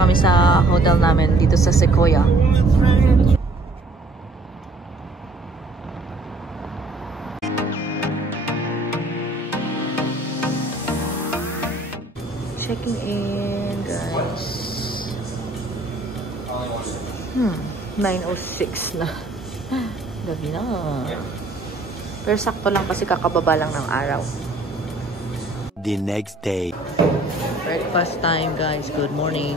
na kami sa hotel namin dito sa Sequoia. Checking in, guys. 9:06 na. Gabi na. Pero sakto lang kasi kakababa lang ng araw. The next day. Breakfast time, guys. Good morning.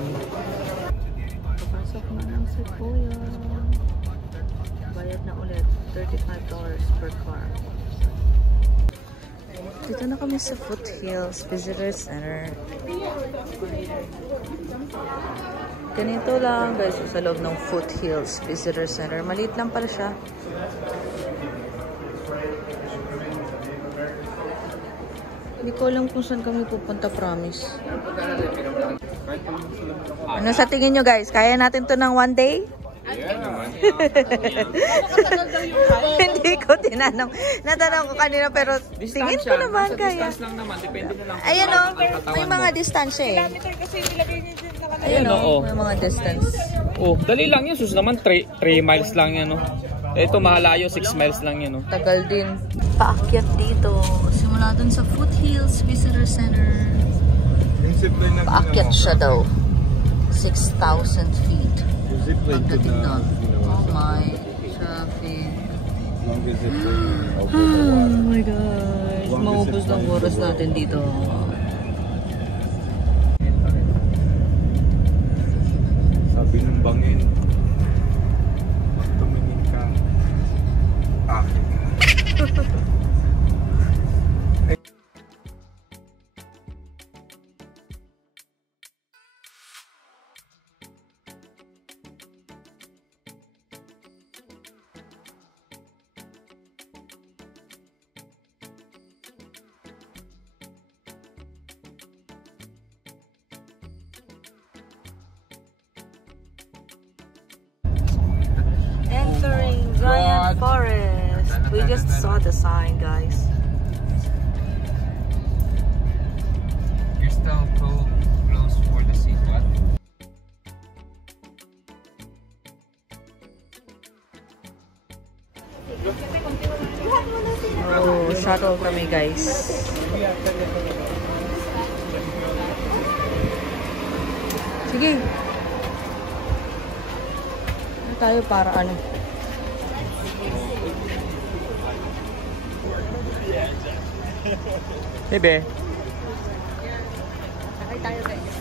Papasok na ng Sequoia. Bayad na ulit. $35 per car. Dito na kami sa Foothills Visitor Center. Ganito lang, guys, sa loob ng Foothills Visitor Center. Maliit lang pala siya. Hindi ko alam kung saan kami pupunta, promise. Ano sa tingin nyo, guys? Kaya natin to ng one day? Hindi ko tinanong. Natanong ko kanina pero tingin ko naman kaya. Ayun o, may mga distansya eh. Ayun o, may mga distance. Oh, dali lang yun. Sus naman, 3 miles lang yan. Ito mahalayo, 6 miles lang yan. Tagal din. Paakyat dito. Simula dun sa Foothills Visitor Center. Paakyat siya daw. 6,000 feet. Pagdating doon. Oh my, traffic. Oh my gosh. Maubos ng oras natin dito. Sabi ng bangin, pag tumingin ka, akin. Entering Giant Forest. We just saw the sign, guys. You're still close for the seat, what? Oh, shuttle kami, guys. Sige. Ano tayo para ano? Bebe. Sakay tayo, guys.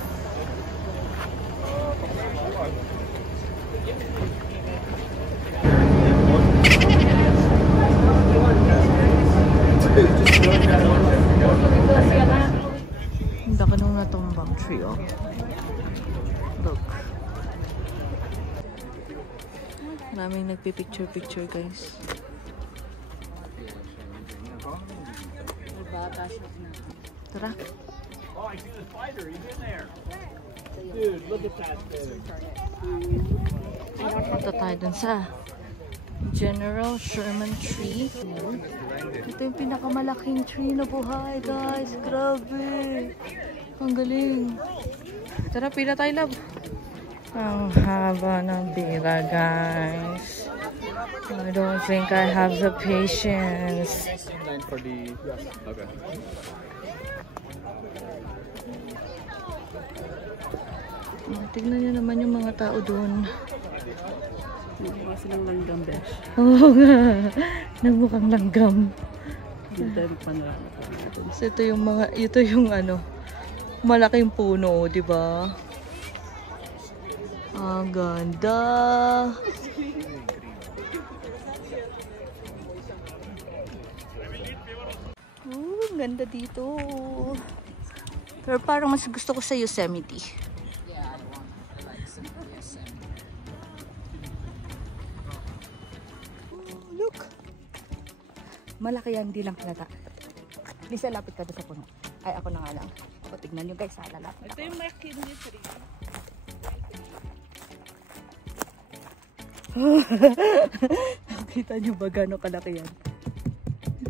Ang laki nung natumbang tree, oh. Look. Maraming nagpipicture-picture, guys. Tara. Oh, I see the spider. He's in there. Dude, look at that thing. Punta tayo dun sa General Sherman Tree. Ito yung pinakamalaking tree na buhay, guys. Grabe. Ang galing. Tara, pila tayo, love. Ang haba ng pila, guys. I don't think I have the patience. For the... Okay. Tignan nyo naman yung mga tao doon. Nagmukha silang langgam, besh. Oo nga. Nagmukhang langgam. Hindi tayo magpanorama. So ito yung ano, malaking puno, di ba? Ang ganda. Ang ganda dito. Pero parang mas gusto ko sa Yosemite. Look. Malaki yan, di lang halata. Lisa, lapit ka doon sa puno. Ay, ako na nga lang. O, tignan nyo guys, lalapit ako. Ito yung may kidney tree. Kita nyo ba gano'ng kalaki yan?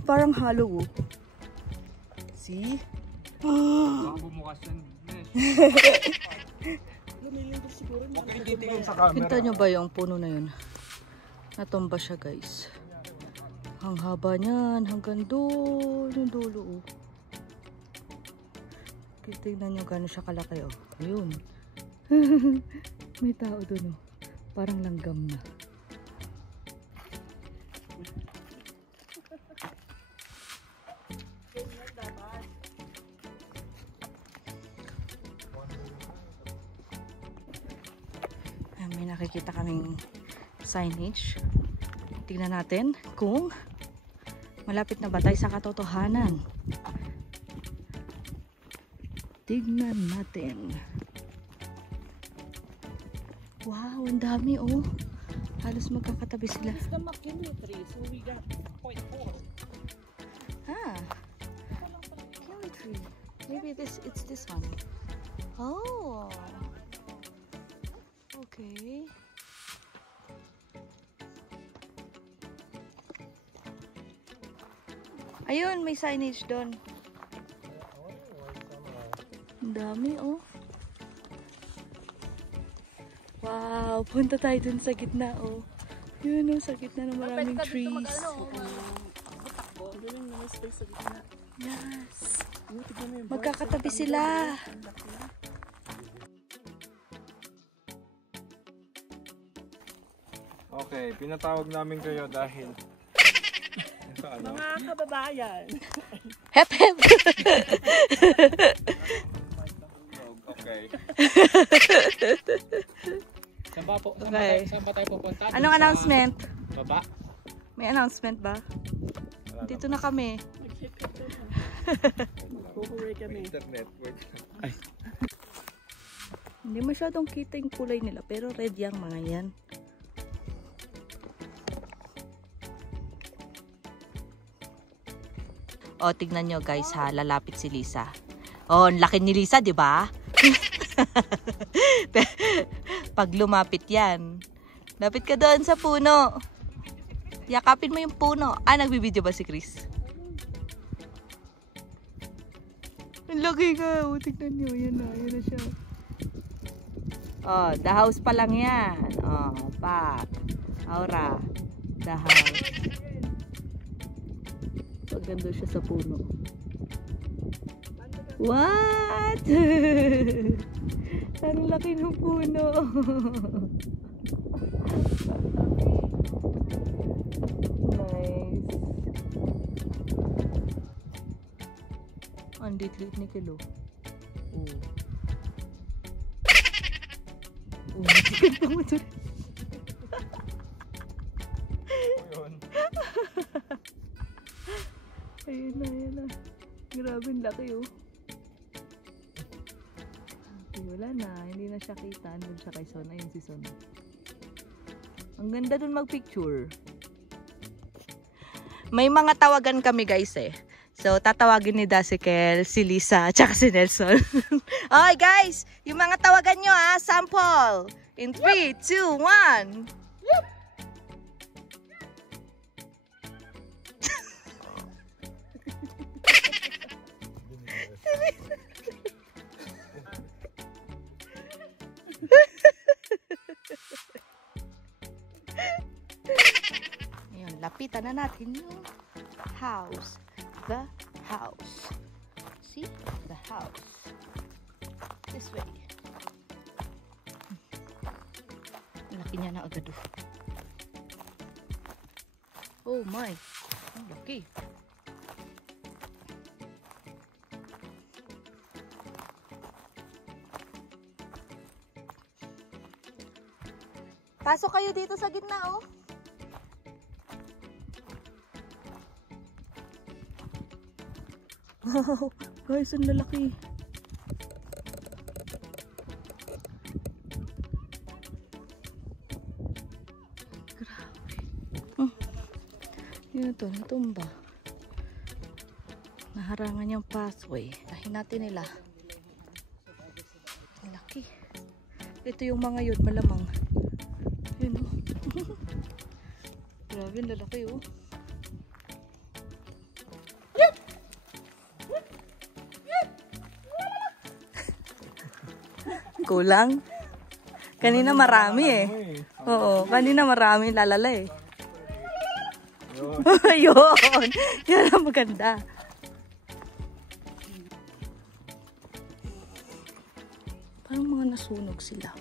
Parang hollow, oh. See? Baka bumukas yan. Huwag kayong titingin sa camera. Kita nyo ba yung puno na yun? Natumba siya guys. Ang haba niyan. Hanggang doon yung dulo. Oh. Tignan nyo gano'n siya kalaki. Oh. Ayun. May tao doon. Oh. Parang langgam na. May nakikita kaming signage. Tignan natin kung malapit na ba tayo sa katotohanan. Tignan natin. Wow, ang dami oh. Halos magkakatabi sila. It's the McKinley tree, so we got 0.4. Ah, McKinley tree. Maybe it's this one. Oh. Okay. Ayun, may signage doon. Ang dami, oh. Wow, punta tayo dun sa gitna, oh. Yun, oh, sa gitna ng maraming trees. Yes. Magkakatabi sila. Okay, pinatawag namin kayo dahil ano? Mga kababayan. Hep, hep. Okay. Saan ba po? Okay. Saan ba tayo pupunta? Anong announcement? Baba? May announcement ba? Dito na kami. Kukuray kami. Internet. Hindi masyadong kita yung kulay nila, pero red yung mga yan. O, tignan nyo guys ha, lalapit si Lisa. Oh, ang laki ni Lisa, di ba? Pag lumapit yan, lapit ka doon sa puno. Yakapin mo yung puno. Ah, nagbibideo ba si Chris? Ang laki ka. O, tignan nyo. Yan na siya. Oh, the house pa lang yan. Oh, pak. Aura. The house. Paganda siya sa puno. What? Ang laki ng puno. Nice. Ang lit-lit ni Kilo. Oh. Oh, ganda mo ito. Ayun na. Grabe, laki oh. Okay, wala na. Hindi na siya kita. Andun siya kay Son. Ayun si Son. Ang ganda dun mag-picture. May mga tawagan kami guys eh. So, tatawagin ni Dasikel, si Lisa, tsaka si Nelson. Okay guys, yung mga tawagan nyo ha, sample. In 3, 2, 1. Ayun, lapitan na natin yung house. The house. See? The house. This way. Laki niya na agad. Oh my. Ang laki. Pasok kayo dito sa gitna, oh. Wow, guys, ang lalaki. Grabe. Yun ito, natumba. Naharangan yung pathway. Tahin natin nila. Ang laki. Ito yung mga yun, malamang. Yun, oh. Grabe, ang lalaki, oh. Kulang. Kanina marami eh. Oo, kanina marami lalala eh. Ayun. Yan ang maganda. Parang mga nasunog sila.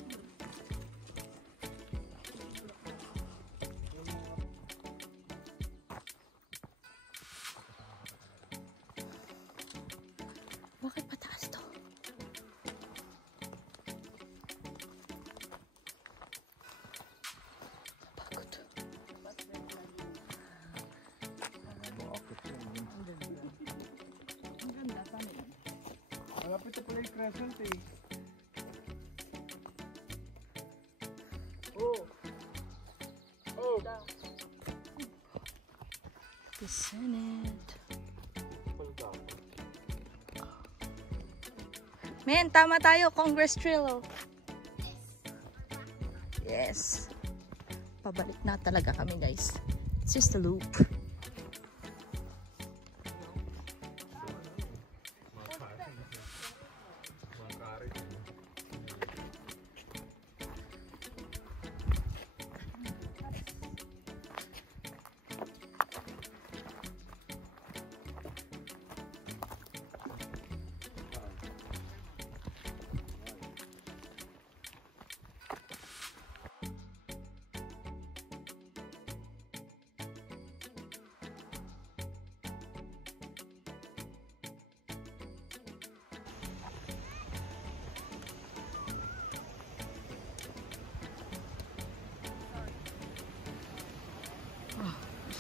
Bakit pataas to? Pagod. Malapit na pala yung crescent eh. The Senate. Men, tama tayo. Congress Trail. Oh. Yes. Pabalik na talaga kami, guys. It's just a loop.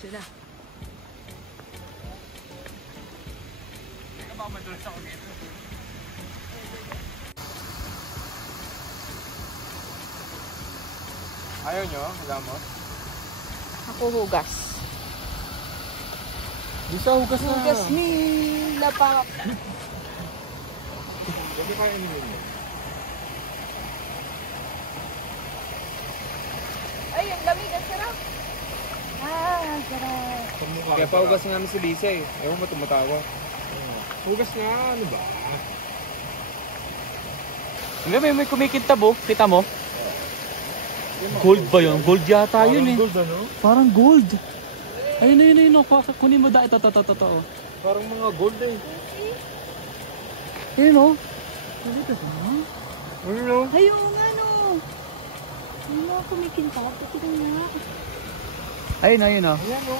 Sila. Ayaw nyo? Alam mo? Ako hugas. Bisa hugas na. Hugas ni lapak. Hindi kaya nyo. Ay, yung lamig. Ang sarap. Ah, sarap. Kaya paugas nga namin si Lisa eh. Ewan mo tumatawa. Hugas na, ano ba? Hindi, may kumikinta bo. Kita mo? Gold ba yun? Gold yata yun eh. Gold ano? Parang gold. Ayun. Kunin mo da. Ito. Parang mga gold eh. Ayun o. Ano? Ayun nga no. Ayun nga kumikinta. Tignan nga. Ayun o. Ayan o.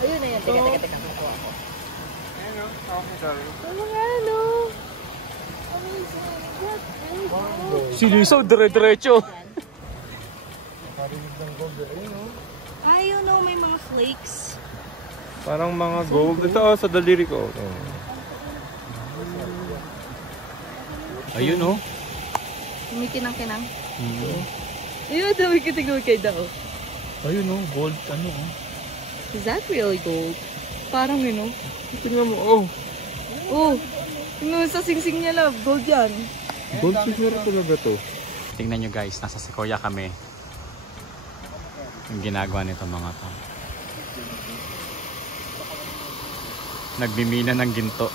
Ayun na yun. Teka. Nakuha ko. Ayan o. Okay, sorry. Ano nga no? Si Lisa, dire-diretso. Parinig ng gold eh. Ayan o. Ayun no. May mga flakes. Parang mga gold. Ito sa daliri ko. Ayun o. Kumikinang-kinang. Ayun, dami kitigil kay Dao. Ayun o. Gold. Ano o. Is that really gold? Parang yun, no? Tingnan mo. Oh. Oh, tingnan mo sa singsing niya lang. Gold yan. Gold siguro talaga to. Tingnan nyo guys, nasa Sequoia kami. Yung ginagawa nito mga to. Nagmimina ng ginto.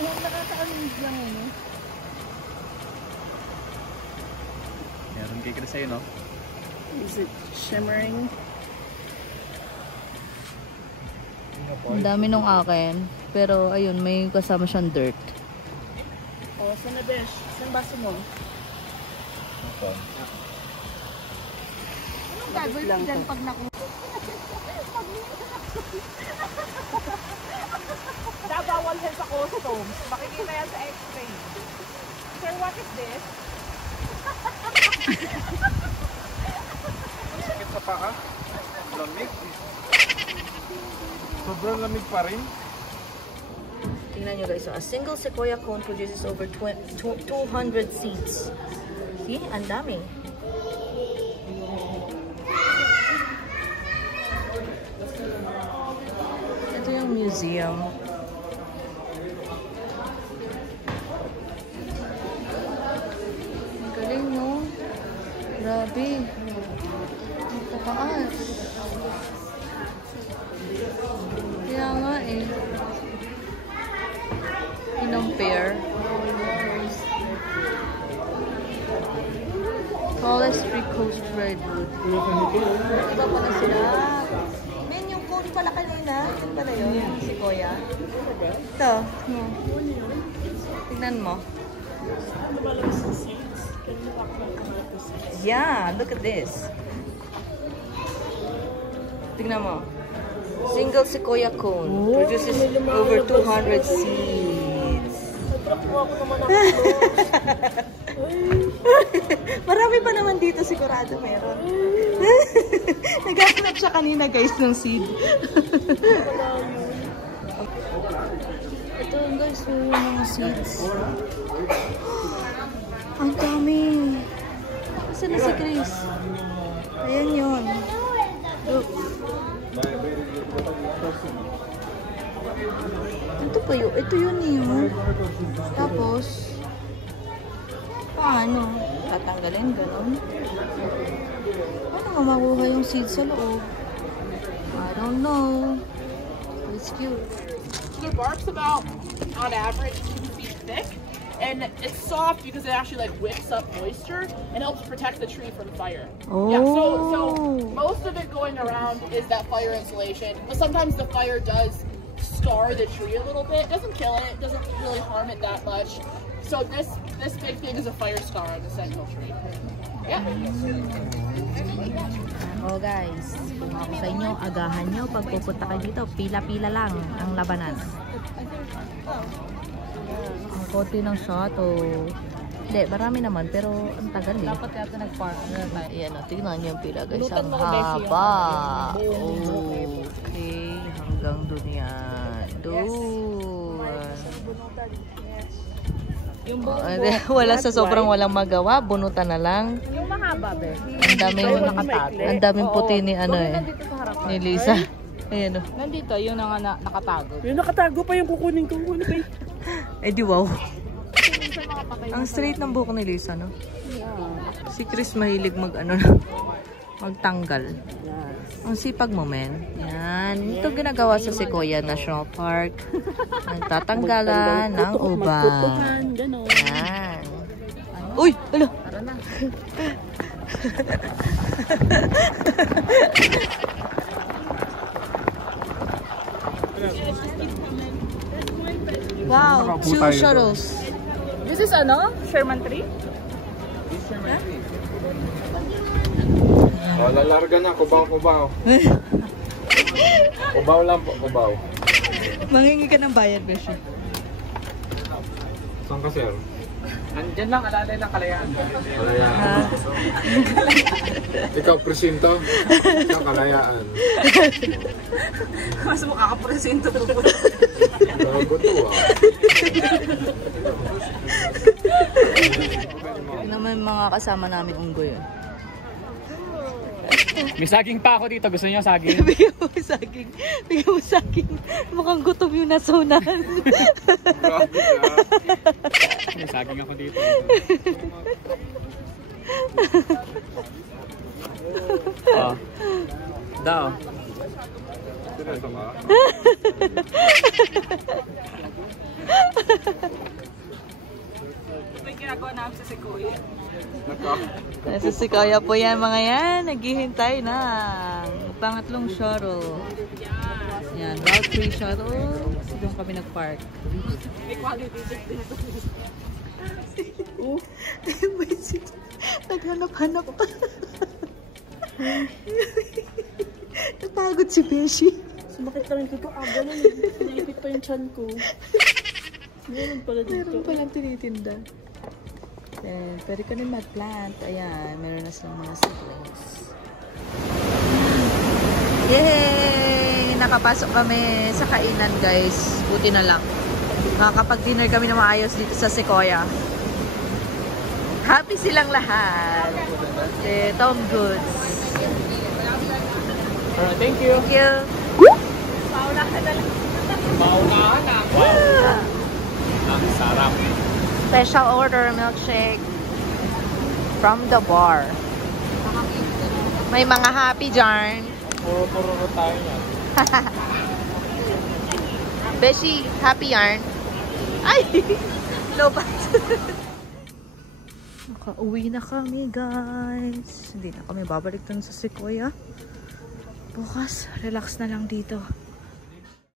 Nakaka-amaze lang, ano? Meron kay Chris sa'yo, no? Is it shimmering? Ang dami nung akin. Pero, ayun, may kasama siyang dirt. Oh, saan na besh? Saan baso mo? Anong gagawin mo dyan pag naku... Bawal yan sa customs. Makikita yan sa x-ray. Sir, what is this? Sakit sa paa. Lamig. Sobrang lamig pa rin. Tingnan nyo guys, so a single sequoia cone produces over 200 seeds. See? Ang dami. Ito yung museum. Ang galing, no? Grabe. Napakaas. Kaya nga eh. pear. Tallest tree coast redwood. Iba pala sila. Men, yung cone pala kanina. Yan pala yun, yung sequoia. Ito. Tignan mo. Yeah, look at this. Tignan mo. Single sequoia cone produces over 200 seeds. Marami pa naman dito, sigurado meron. Naghahanap siya kanina guys ng seed. Ito guys, yung mga seeds. Ang dami. Saan na si Chris? Ayan yun. Look. Ito pa yun. Ito yun yun. Tapos, paano? Tatanggalin, gano'n? Paano nga makuha yung seed sa loob? I don't know. It's cute. The bark's about, on average, 2 feet thick. And it's soft because it actually like whips up moisture and helps protect the tree from fire. Oh. Yeah, so most of it going around is that fire insulation. But sometimes the fire does scar the tree a little bit. It doesn't kill it, doesn't really harm it that much. So this big thing is a fire scar on the sentinel tree. Yeah. Oh guys, kung ako sa inyo, agahan nyo pag pupunta kayo dito, pila-pila lang ang labanan. Ang konti ng shuttle. Hindi, marami naman, pero ang tagal eh. Dapat yata nag-park. Ayan o, tignan niyo yung pila guys. Ang haba. Okay, hanggang dun yan. Wala sa sobrang walang magawa, bunutan na lang. Yung mahaba, be. Ang daming puti ni ano eh. Ni Lisa. Ayan o. Nandito, yung nakatago. Yung nakatago pa yung kukunin ko. Eh di wow. Ang straight ng buhok ni Lisa, no? Si Chris mahilig magtanggal. Ang sipag mo, men. Yan. Ito ginagawa sa Sequoia National Park. Nagtatanggalan ng ubang. Yan. Uy! Hala! Wow! 2 shuttles. This is Sherman tree? Oh, lalarga na. Kubaw. Kubaw lang po, kubaw. Mangingi ka ng bayad, Beshi. Saan ka, sir? Nandyan lang, alalay ng Kalayaan. Kalayaan. Ikaw, presinto. Ikaw, Kalayaan. Mas mukha ka presinto po. Gago to, Yun naman yung mga kasama namin unggoy. May saging pa ako dito. Gusto niyo saging? Bigyan mo saging. Bigyan mo saging. Mukhang gutom yung nasunan. May saging ako dito. Oh. Daw. May ginagawa namin sa Sequoia. Nasa Sequoia po yan mga yan. Naghihintay na pangatlong shuttle. Yan, Route 3 shuttle. Doon kami nag-park. May quality dito. Naghanap-hanap pa. Napagod si Beshi. Sumakit na rin ko. Ganun. Naipit pa yung chan ko. Meron pala dito. Meron palang tinitinda. Then, pwede ka rin mag-plant. Ayan, meron na silang mga seedlings. Yay! Nakapasok kami sa kainan, guys. Buti na lang. Makakapag-dinner kami na maayos dito sa Sequoia. Happy silang lahat. Tom Goods. Alright, thank you. Thank you. Paunahan na lang. Paunahan na. Wow. Ang sarap. Special order milkshake from the bar. May mga happy dyan. Puro tayo yan. Beshi, happy yarn. Ay! Lobat! Nakauwi na kami, guys. Hindi na kami babalik dun sa Sequoia. Bukas, relax na lang dito.